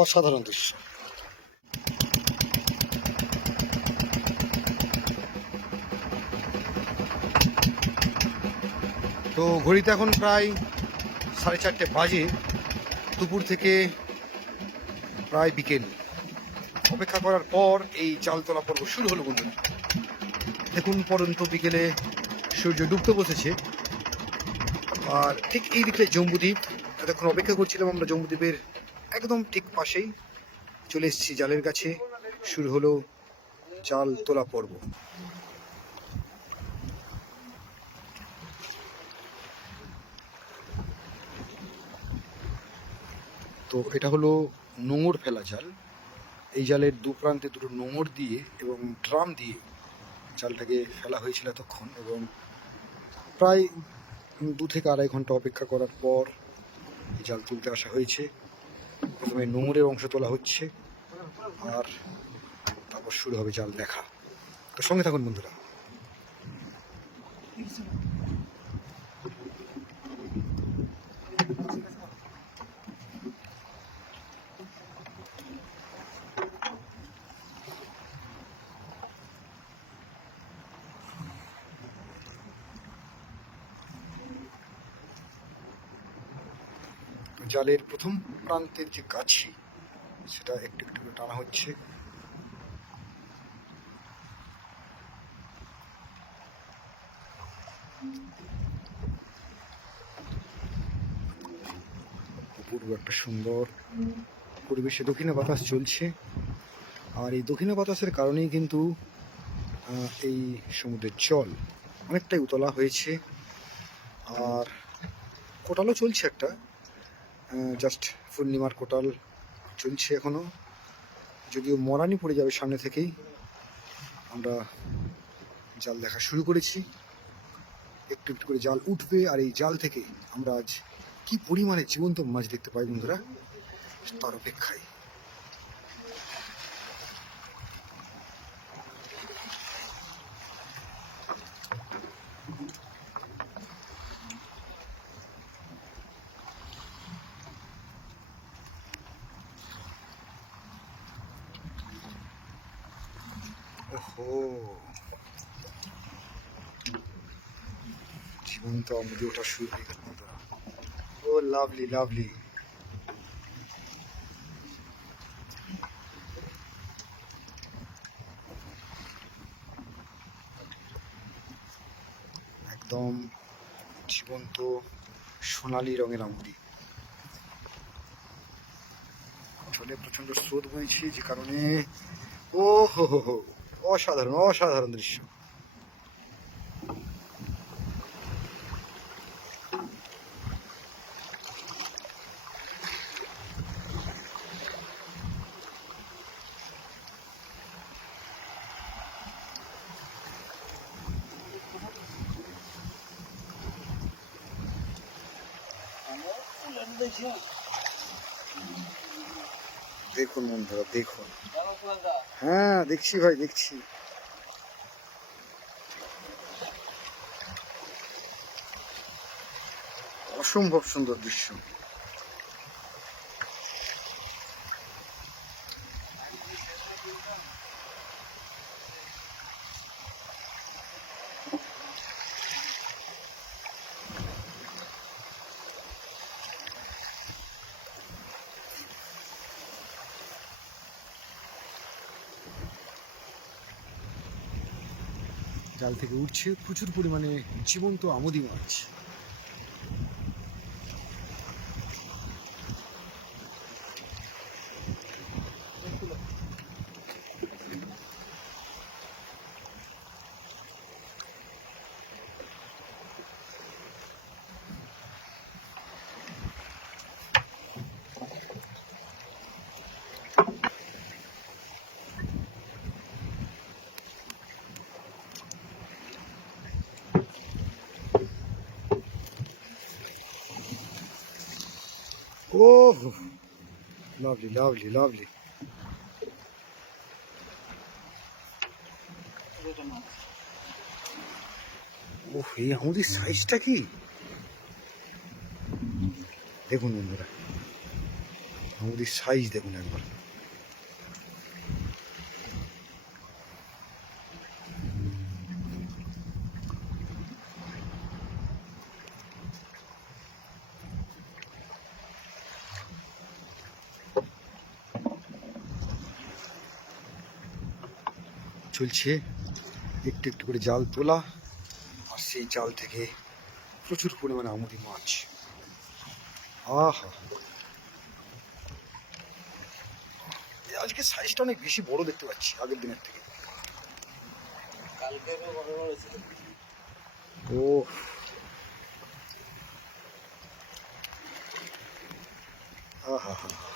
অসাধারণ দৃশ্য। তো ঘড়িতে এখন প্রায় সাড়ে চারটে বাজে, দুপুর থেকে প্রায় বিকেল। অপেক্ষা করার পর এই জাল তোলা পর্ব শুরু হলো বন্ধুরা। দেখুন পরন্ত বিকেলে সূর্য ডুবতে বসেছে। আর ঠিক এই দিকে জম্বুদ্বীপ, এতক্ষণ অপেক্ষা করছিলাম আমরা জম্বুদ্বীপের একদম ঠিক পাশেই। চলে এসেছি জালের কাছে, শুরু হলো জাল তোলা পর্ব। তো এটা হলো নোঙর ফেলা জাল। এই জালের দু প্রান্তে দুটো নোঙর দিয়ে এবং ড্রাম দিয়ে জালটাকে ফেলা হয়েছিল এতক্ষণ এবং প্রায় দু থেকে আড়াই ঘণ্টা অপেক্ষা করার পর জাল তুলতে আসা হয়েছে। প্রথমে নোংরের অংশ তোলা হচ্ছে আর তারপর শুরু হবে জাল দেখা। তো সঙ্গে থাকুন বন্ধুরা। জালের প্রথম প্রান্তের যে গাছি, সেটা একটু একটু করে টানা হচ্ছে। অপূর্ব একটা সুন্দর পরিবেশে দক্ষিণা বাতাস চলছে। আর এই দক্ষিণা বাতাসের কারণেই কিন্তু এই সমুদ্রের জল অনেকটাই উতলা হয়েছে। আর কোটালও চলছে একটা জাস্ট পূর্ণিমার কোটাল চলছে এখনও যদিও মরানি পড়ে যাবে সামনে থেকেই, আমরা জাল দেখা শুরু করেছি। একটু একটু করে জাল উঠবে আর এই জাল থেকে আমরা আজ কি পরিমাণে জীবন্ত মাছ দেখতে পাই বন্ধুরা, তার অপেক্ষায় ওহো আমাদের ওটা শুরু হয়ে গেল ও লাভলি লাভলি একদম জীবন্ত সোনালি রঙের আমুদি জলে প্রচণ্ড স্রোত বইছে, যে কারণে ও হো হো, অসাধারণ অসাধারণ দৃশ্য। দেখুন বন্ধুরা দেখুন। হ্যাঁ দেখছি ভাই দেখছি। অসম্ভব সুন্দর দৃশ্য। জাল থেকে উঠছে প্রচুর পরিমাণে জীবন্ত আমোদি মাছ। Oh, lovely, lovely, lovely. ওহ এই আমাদের সাইজটা কি দেখুন বন্ধুরা আমাদের সাইজ দেখুন একবার চলছে। একটু একটু করে জাল তোলা আর সেই জাল থেকে প্রচুর পরিমাণে আমুদি মাছ। আহা। আজকে সাইজটা অনেক বেশি বড় দেখতে পাচ্ছি আগের দিনের থেকে। ও আহা হা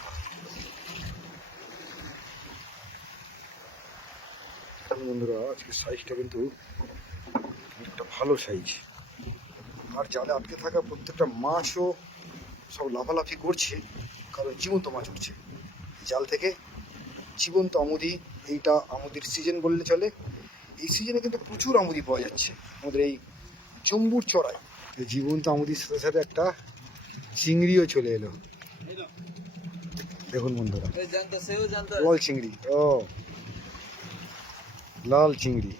বন্ধুরা আজকে সাইজটা কিন্তু একটা ভালো সাইজ আর জালে আটকে থাকা প্রত্যেকটা মাছও সব লাফালাফি করছে কারণ জীবন্ত মাছ উঠছে। জাল থেকে জীবন্ত আমুদি এইটা আমুদির সিজন বললে চলে। এই সিজনে কিন্তু প্রচুর আমুদি পাওয়া যাচ্ছে। আমাদের এই জম্বুর চড়াই জীবন্ত আমুদির সাথে সাথে একটা চিংড়িও চলে এলো। দেখুন বন্ধুরা। লাল চিংড়ি। ও। লাল চিংড়ি।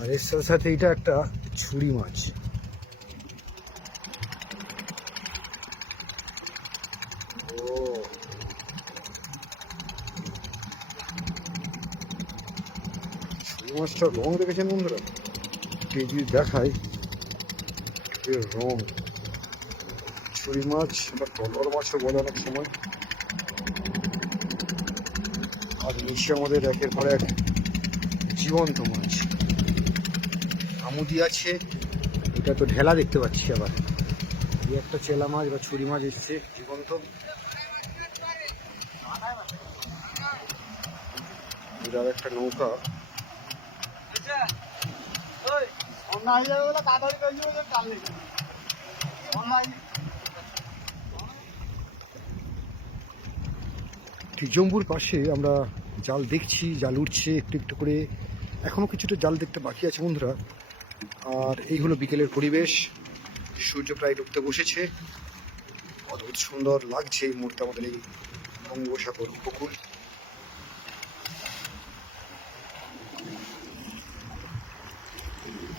আর এর সাথে সাথে এটা একটা ছুরি মাছ। মাছটার রং দেখেছেন বন্ধুরা? কে যদি দেখায় রং। ছুরি মাছ বা টলর মাছও বলে অনেক সময়। আর নিচে আমাদের একের পর এক জীবন্ত মাছ। আমুদি আছে, এটা তো ঢেলা দেখতে পাচ্ছি আবার। এই একটা চেলা মাছ বা ছুরি মাছ এসছে, জীবন্ত। আর একটা নৌকা। ঠিক জম্বুর পাশে আমরা জাল দেখছি, জাল উঠছে একটু একটু করে। এখনও কিছুটা জাল দেখতে বাকি আছে বন্ধুরা। আর এই হলো বিকেলের পরিবেশ। সূর্য প্রায় ডুবতে বসেছে। অদ্ভুত সুন্দর লাগছে এই মুহূর্তে আমাদের এই বঙ্গোপসাগর উপকূল।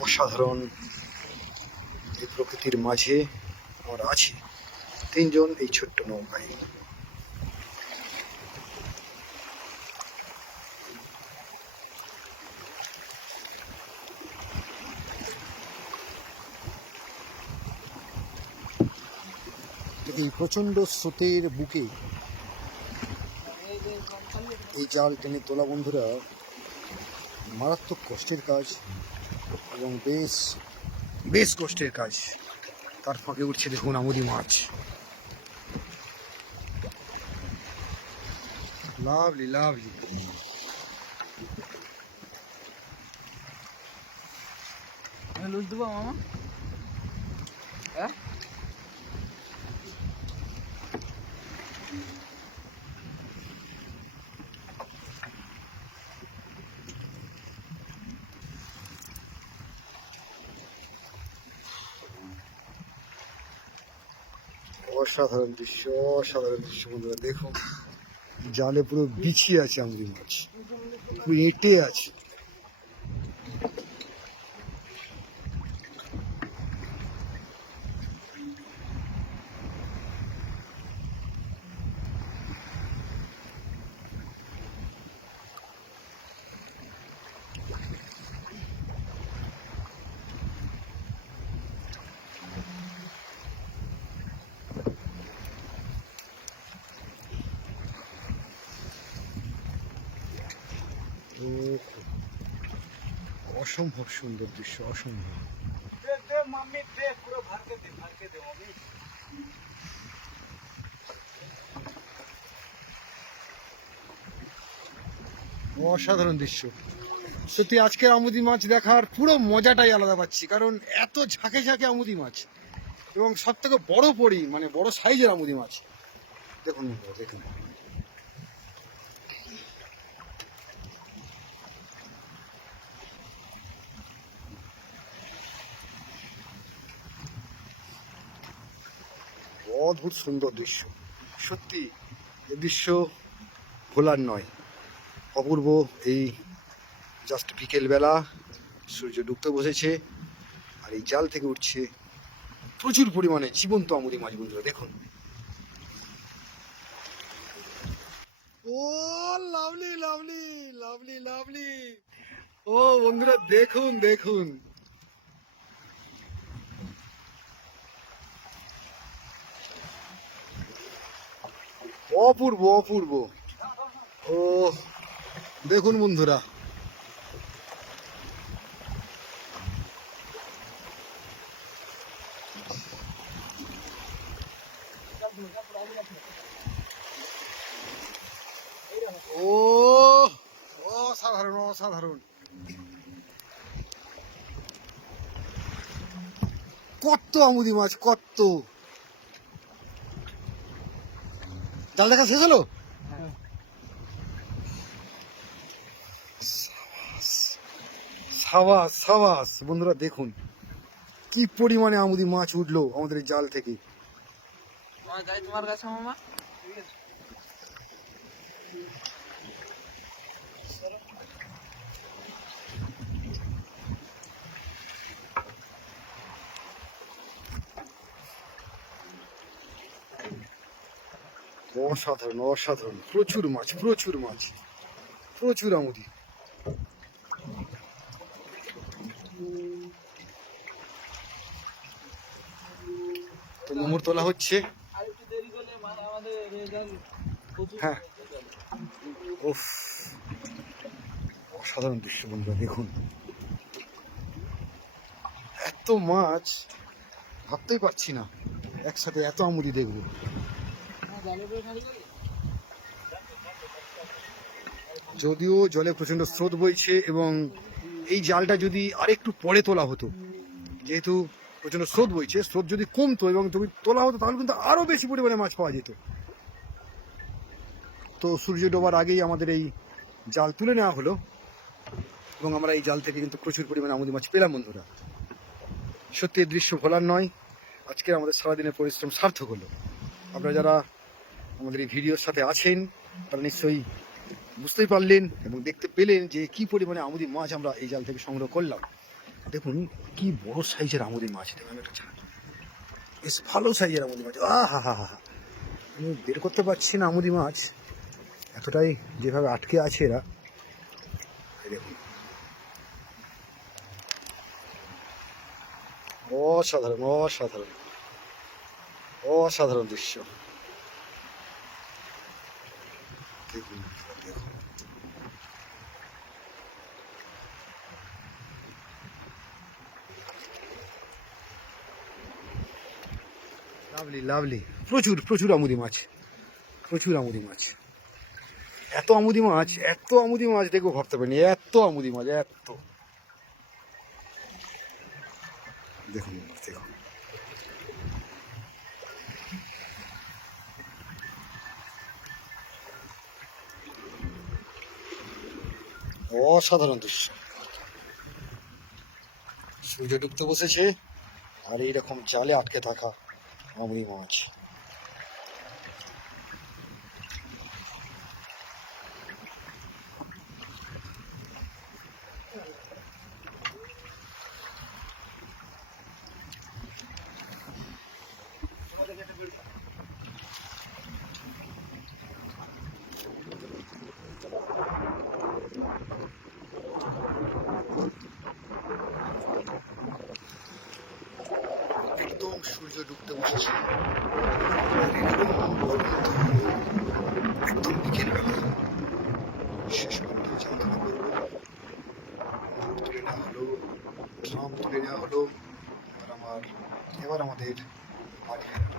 অসাধারণ এই প্রকৃতির মাঝে আমরা আছি। তিনজন এই ছোট্ট নৌকায়। এই প্রচণ্ড স্রোতের বুকে এই জাল টেনে তোলা বন্ধুরা মারাত্মক কষ্টের কাজ এবং বেশ বেশ কষ্টের কাজ। তার ফাঁকে উঠছে দেখুন আমুদি মাছ। Lovely lovely. লুজ দেবো মামা? হ্যাঁ? অসাধারণ দৃশ্য অসাধারণ দৃশ্য বন্ধুরা, দেখুন। জালে পুরো বিছিয়ে আছে আমুদি মাছ। পুরো এঁটে আছে ও অসম্ভব সুন্দর দৃশ্য, অসম্ভব। পুরো অসাধারণ দৃশ্য। সত্যি, আজকের আমুদি মাছ দেখার পুরো মজাটাই আলাদা পাচ্ছি, কারণ এত ঝাঁকে ঝাঁকে আমুদি মাছ, এবং সব থেকে বড় পড়ি মানে বড় সাইজের আমুদি মাছ। দেখুন দেখুন। অদ্ভুত সুন্দর দৃশ্য। সত্যি, এ দৃশ্য ভোলার নয়। অপূর্ব এই জাস্ট বিকেলবেলা সূর্য ডুবতে বসেছে আর এই জাল থেকে উঠছে প্রচুর পরিমাণে জীবন্ত আমুদি মাছ, বন্ধুরা, দেখুন। ও, লাভলি লাভলি লাভলি লাভলি। ও, বন্ধুরা, দেখুন দেখুন। অপূর্ব অপূর্ব। ও দেখুন বন্ধুরা। ও অসাধারণ অসাধারণ। কত আমুদি মাছ কত জাল দেখা শেষ হলো? সাবাস সাবাস বন্ধুরা, দেখুন। কি পরিমাণে আমুদি মাছ উঠল আমাদের এই জাল থেকে। তোমার কাছে মামা। অসাধারণ অসাধারণ। প্রচুর মাছ প্রচুর মাছ। প্রচুর আমুদি। তো মোমর তোলা হচ্ছে। হ্যাঁ। উফ। অসাধারণ দৃশ্য বন্ধুরা, দেখুন। এত মাছ, ভাবতেই পারছি না। একসাথে এত আমুদি দেখব। যদিও জলে প্রচণ্ড স্রোত বইছে এবং এই জালটা যদি আরেকটু পরে তোলা হতো, যেহেতু প্রচণ্ড স্রোত বইছে, স্রোত যদি কমতো এবং তুমি তোলা হতো, তাহলে কিন্তু আরও বেশি পরিমাণে মাছ পাওয়া যেত। তো সূর্য ডোবার আগেই আমাদের এই জাল তুলে নেওয়া হলো এবং আমরা এই জাল থেকে কিন্তু প্রচুর পরিমাণে আমুদি মাছ পেলাম, বন্ধুরা। সত্যি দৃশ্য ভোলার নয় আজকে আমাদের সারাদিনের পরিশ্রম সার্থক হলো। আপনারা যারা আমাদের এই ভিডিওর সাথে আছেন, তারা নিশ্চয়ই বুঝতেই পারলেন এবং দেখতে পেলেন যে কি পরিমাণে আমুদি মাছ আমরা এই জাল থেকে সংগ্রহ করলাম। দেখুন, কি বড় সাইজের আমুদি মাছ দেখুন একটা ছাড়। বেশ ভালো সাইজের আমুদি মাছ আহ হা হা হা আমি বের করতে পারছি না আমুদি মাছ। এতটাই যেভাবে আটকে আছে এরা। দেখুন। অসাধারণ অসাধারণ। অসাধারণ দৃশ্য দেখুন দেখুন লাভলি লাভলি প্রচুর প্রচুর আমুদি মাছ। প্রচুর আমুদি মাছ। এত আমুদি মাছ, এত আমুদি মাছ, দেখব ভাবতে পারিনি। এত আমুদি মাছ, এত। দেখুন দেখুন। অসাধারণ দৃশ্য। সূর্য ডুবতে বসেছে আর এইরকম জালে আটকে থাকা আমুদি মাছ একদম সূর্য ডুবতে বসেছে। একদম বিকেলবেলা শেষ পর্যন্ত যাত্রা করব। মোড় তুলে নেওয়া হলো ট্রাম তুলে নেওয়া হলো, এবার আমার এবার আমাদের বাড়ি ফেরার